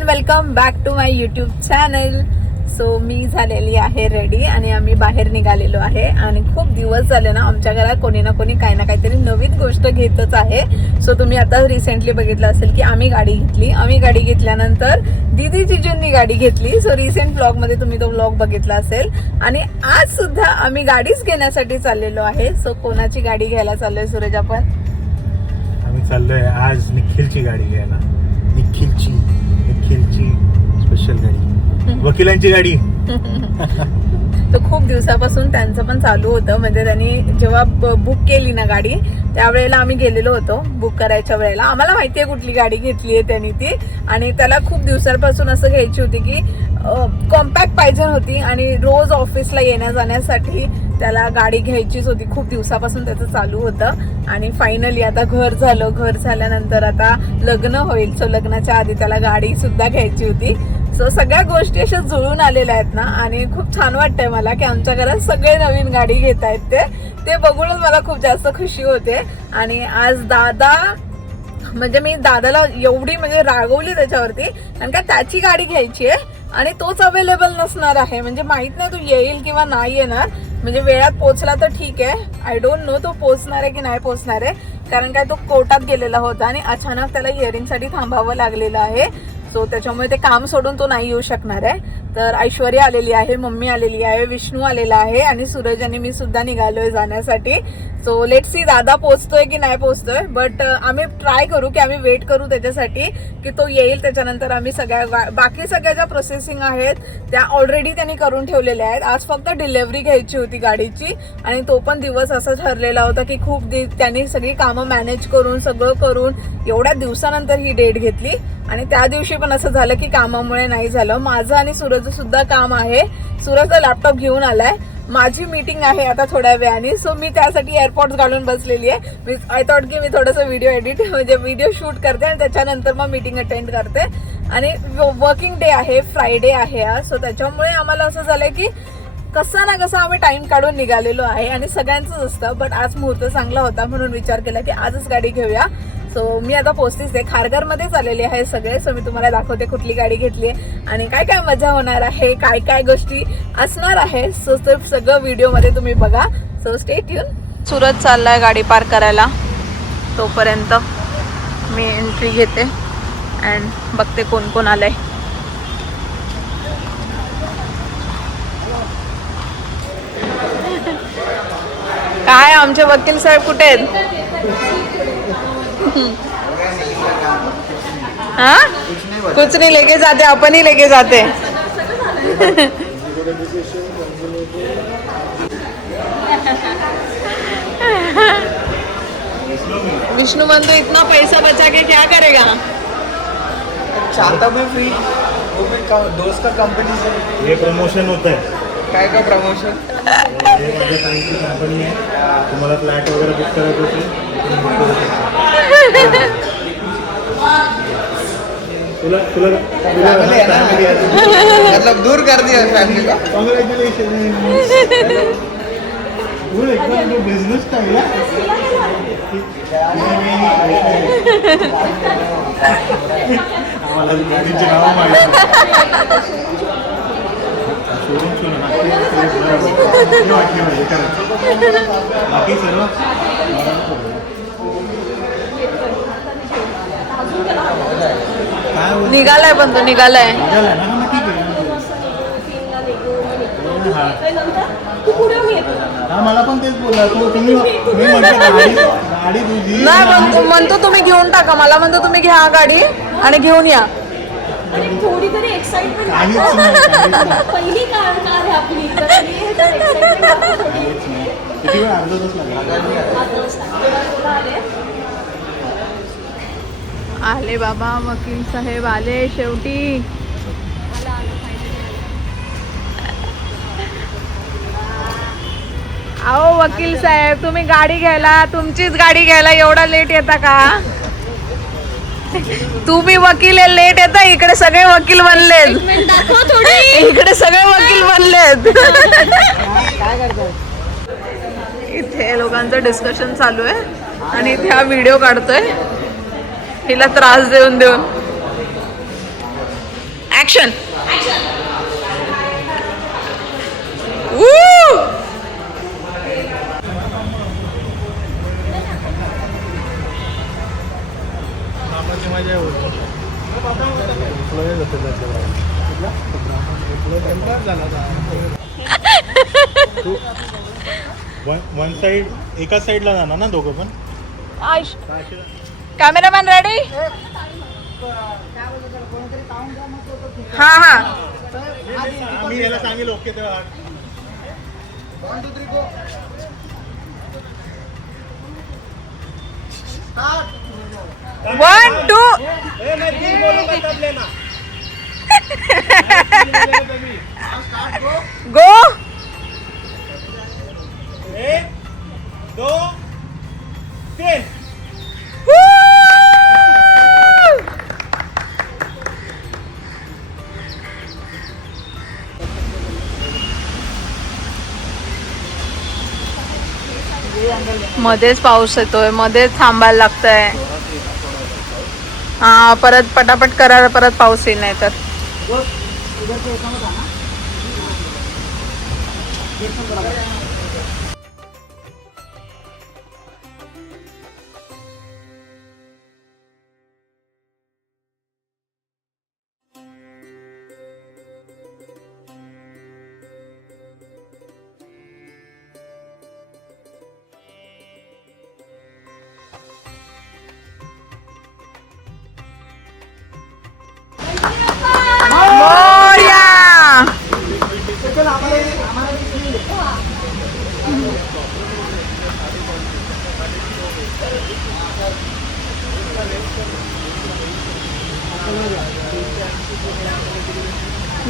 Everyone, welcome back to my YouTube channel. So मी झालेली आहे रेडी आणि आम्ही बाहेर निघालेलो आहे. आणि खूप दिवस झाले ना आमच्या घरात कोणी ना कोणी काही ना काहीतरी नवीन गोष्ट घेतच आहे. सो तुम्ही आता रिसेंटली बघितलं असेल की आम्ही गाडी घेतल्यानंतर दीदी जिजूंनी गाडी घेतली. सो रिसेंट व्लॉगमध्ये तुम्ही तो व्लॉग बघितला असेल. आणि आज सुद्धा आम्ही गाडीच घेण्यासाठी चाललेलो आहे. सो कोणाची गाडी घ्यायला चाललोय सूरज? आम्ही चाललोय आज निखिलची गाडी घ्यायला. निखिलची स्पेशल गाडी, वकिलांची गाडी. तर खूप दिवसापासून त्यांचं पण चालू होतं. म्हणजे त्यांनी जेव्हा बुक केली ना गाडी त्यावेळेला आम्ही गेलेलो होतो बुक करायच्या वेळेला. आम्हाला माहिती आहे कुठली गाडी घेतली आहे त्यांनी ती. आणि त्याला खूप दिवसांपासून असं घ्यायची होती की कॉम्पॅक्ट पाहिजे होती आणि रोज ऑफिसला येण्या जाण्यासाठी त्याला गाडी घ्यायचीच होती. खूप दिवसापासून त्याचं चालू होतं. आणि फायनली आता घर झाल्यानंतर आता लग्न होईल. सो लग्नाच्या आधी त्याला गाडी सुद्धा घ्यायची होती. सो सगळ्या गोष्टी अशा जुळून आलेल्या आहेत ना. आणि खूप छान वाटतंय मला की आमच्या घरात सगळे नवीन गाडी घेत आहेत. ते बघूनच मला खूप जास्त खुशी होते. आणि आज म्हणजे मी दादाला एवढी म्हणजे रागवली त्याच्यावरती, कारण का त्याची गाडी घ्यायची आहे आणि तोच अवेलेबल नसणार आहे. म्हणजे माहित नाही तो येईल किंवा नाही येणार. म्हणजे वेळात पोहोचला तर ठीक आहे, आय डोंट नो तो पोहोचणार आहे की नाही पोहोचणार आहे. कारण काय तो कोर्टात गेलेला होता आणि अचानक त्याला हिअरिंगसाठी थांबावं लागलेलं आहे. सो त्याच्यामुळे ते काम सोडून तो नाही येऊ शकणार आहे. तर ऐश्वर्या आलेली आहे, मम्मी आलेली आहे, विष्णू आलेला आहे आणि सूरज आणि मी सुद्धा निघालोय जाण्यासाठी. सो लेट सी दादा पोहोचतोय की नाही पोहोचतोय. बट आम्ही ट्राय करू की आम्ही वेट करू त्याच्यासाठी की तो येईल. त्याच्यानंतर आम्ही बाकी सगळ्या ज्या प्रोसेसिंग आहेत त्या ऑलरेडी त्यांनी करून ठेवलेल्या आहेत. आज फक्त डिलेव्हरी घ्यायची होती गाडीची. आणि तो पण दिवस असा ठरलेला होता की खूप त्यांनी सगळी कामं मॅनेज करून सगळं करून एवढ्या दिवसानंतर ही डेट घेतली. आणि त्या दिवशी पण असं झालं की कामामुळे नाही झालं. माझं आणि सूरजचं सुद्धा काम आहे. सूरजचा लॅपटॉप घेऊन आलाय. माझी मीटिंग आहे आता थोड्या वेळाने. सो मी त्यासाठी एअरपोर्ट्स घालून बसलेली आहे. आय थॉट की मी थोडंसं व्हिडिओ शूट करते आणि त्याच्यानंतर मग मीटिंग अटेंड करते. आणि वर्किंग डे आहे, फ्रायडे आहे आज. सो त्याच्यामुळे आम्हाला असं झालंय की कसा ना कसा आम्ही टाइम काढून निघालेलो आहे. आणि सगळ्यांचंच असतं, बट आज मुहूर्त चांगला होता म्हणून विचार केला की आजच गाडी घेऊया. सो मी आता पोहोचतेच आहे, खारघरमध्येच आलेली आहे सगळे. सो मी तुम्हाला दाखवते कुठली गाडी घेतली आहे आणि काय काय मजा होणार आहे, काय काय गोष्टी असणार आहे. सो तर सगळं व्हिडिओमध्ये तुम्ही बघा. So stay tune. सूरज चाललाय गाडी पार्क करायला. तोपर्यंत मी एंट्री घेते अँड बघते कोण कोण आलंय. काय आमचे वकील साहेब कुठे आहेत? हाँ कुछ नहीं लेके जाते, अपन ही लेके जाते. विष्णु बंधु इतना पैसा बचा के क्या करेगा? चाहता भी फ्री, वो भी दोस्त का कंपनी से ये प्रमोशन होता है. काय का प्रमोशन? ये माझ्या फ्रेंडची कंपनी आहे. तुम्हाला फ्लॅट वगैरे बुक करायचं असेल तुला मतलब दूर कर दिया फैमिली का. कॉंग्रॅच्युलेशन. एकदम बिझनेस स्टाईल. आम्हाला गाडीचे नाव माहिती बाकी सर्व निघालाय पण तो निघालाय. मला पण तेच बोलला तुम्ही. मी गाडी तुझी नाही म्हणतो तुम्ही घेऊन टाका. मला म्हणतो तुम्ही घ्या गाडी आणि घेऊन या. थोडी तरी एक्साइटमेंट पहिली कार आहे आपली. किती वेळ? अर्धा तास लागला. आले बाबा वकील साहेब आले शेवटी. आओ वकील साहेब, तुम्ही गाडी घ्यायला, तुमचीच गाडी घ्यायला एवढा लेट येता का? तुम्ही वकील आहे, लेट येता. इकडे सगळे वकील बनलेत. इकडे सगळे वकील बनलेत. इथे लोकांचं डिस्कशन चालू आहे आणि इथे हा व्हिडिओ काढतोय हिला त्रास देऊन देऊन. ऍक्शन. मजा वन साइड एका साईडला जाणार ना दोघं पण. Cameraman ready. हा हा मी याला सांगेल ओके तेव्हा. 1 2 3 गो. One to go. 1 2 3. मध्येच पाऊस येतोय, मध्येच थांबायला लागतंय. हा परत पटापट करा, परत पाऊस येईल नाही तर. मोरया.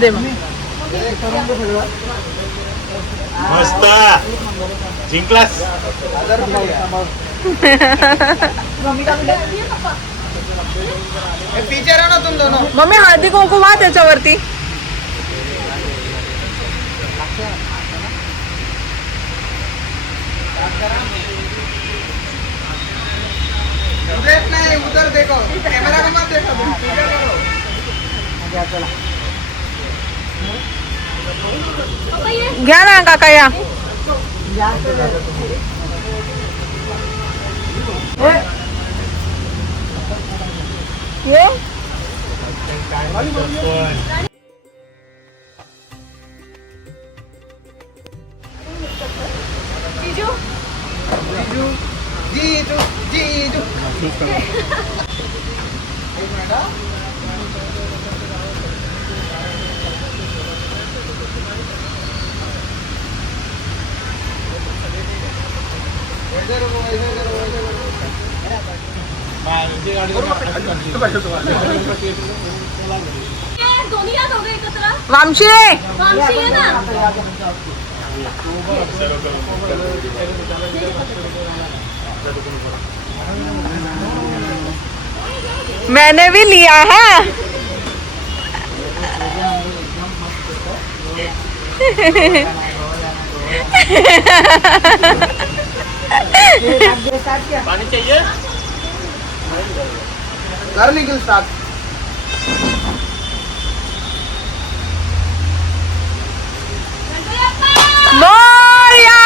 दे मग. मस्त जिंकलास. पीछे रहो ना तुम दोनों. मम्मी हळदी कुंकू वा त्याच्यावरती. उधर नहीं, उधर देखो, कैमरा को मत देखो, तुम पीछे करो. घ्या ना काका या. ये जीजू जीजू जीजू. एक मिनट हा. वैसे रुको, वैसे करो, वैसे करो. दोन्ही या दोघं एकत्र. वामशी वामशी ये ना. मैंने भी लिया है. पानी चाहिए. कर निकल स्टार्ट. मोरया.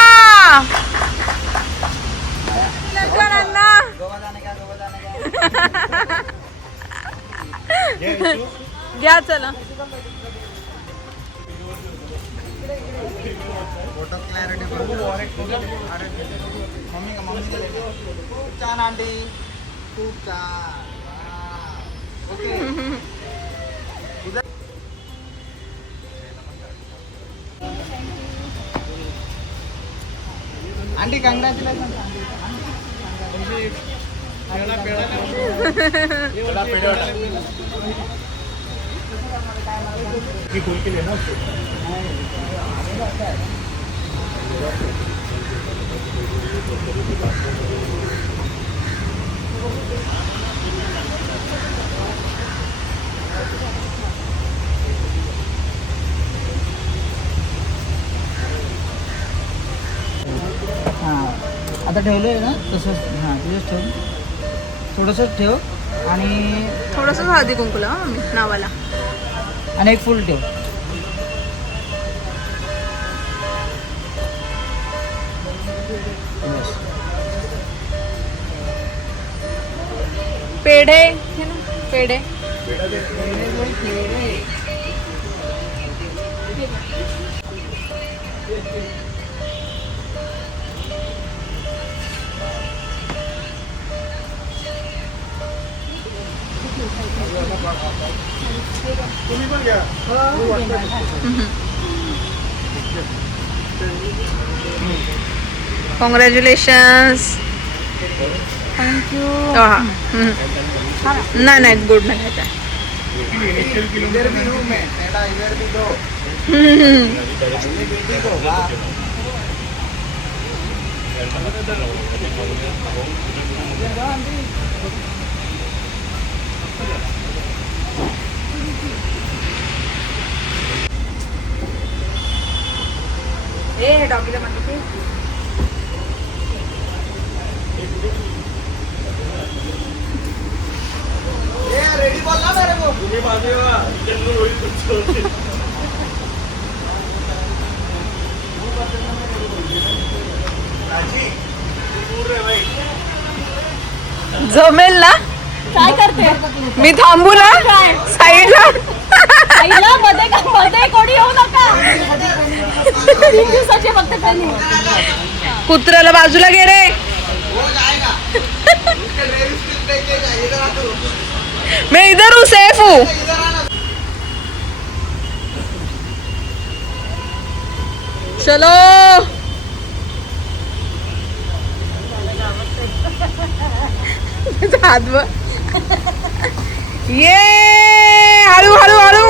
घ्या चला. फोटो क्लॅरिटी मम्मी का मम्मी खूप छान आंटी, खूप छान. ओके. आंटी कंग्रॅच्युलेशन. की फुल केली ना. आता ठेवलं ना तसंच. हां तुझंच ठेव, थोडंसं ठेव आणि थोडस हळदी कुंकुला नावाला. आणि एक फुल ठेव. पेढे पेढे तुम्ही पण घ्या. कॉंग्रॅच्युलेशन्स. थँक्यू. नाही नाही गुड नाही इधर भी रूम है बेटा, इधर भी दो. अपनी बेटी को वाह. डॉगीला मागितली. रेडी बोल ना मेरे को. तुम्ही बाजूला जंगल होईल तुमचं. जमेल ना? काय करते मी थांबू ना साईडला? आईला मध्ये कोणी येऊ नका. 3 दिवसाचे फक्त ट्रेनिंग. कुत्र्याला बाजूला घे रे. हो जाएगा. उसके ड्रेस स्टिल लेके जा. इधर आ तू. मैं इधर हूँ, सेफ हूँ. इधर आना. चलो. हात वर. ये हळू हळू हळू.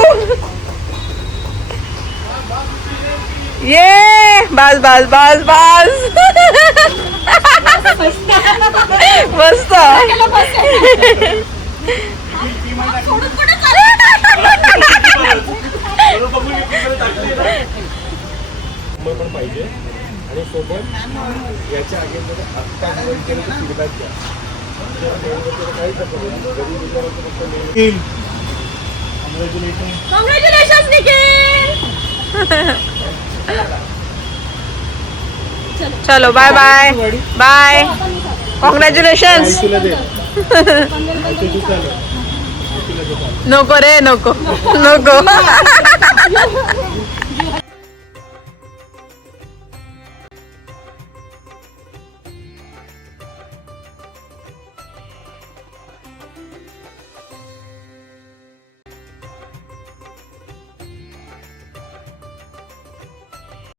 ये बस बस बस बस. मस्त. सोडून कुठे चालली? मग पण पाहिजे आणि सोबत याच्या आगे आत्ता फीडबॅक द्या. कॉंग्रॅच्युलेशन्स निखिल. चलो बाय बाय बाय. कॉंग्रॅच्युलेशन्स. तुला दे. तुझी चालेल. नको रे नको नको.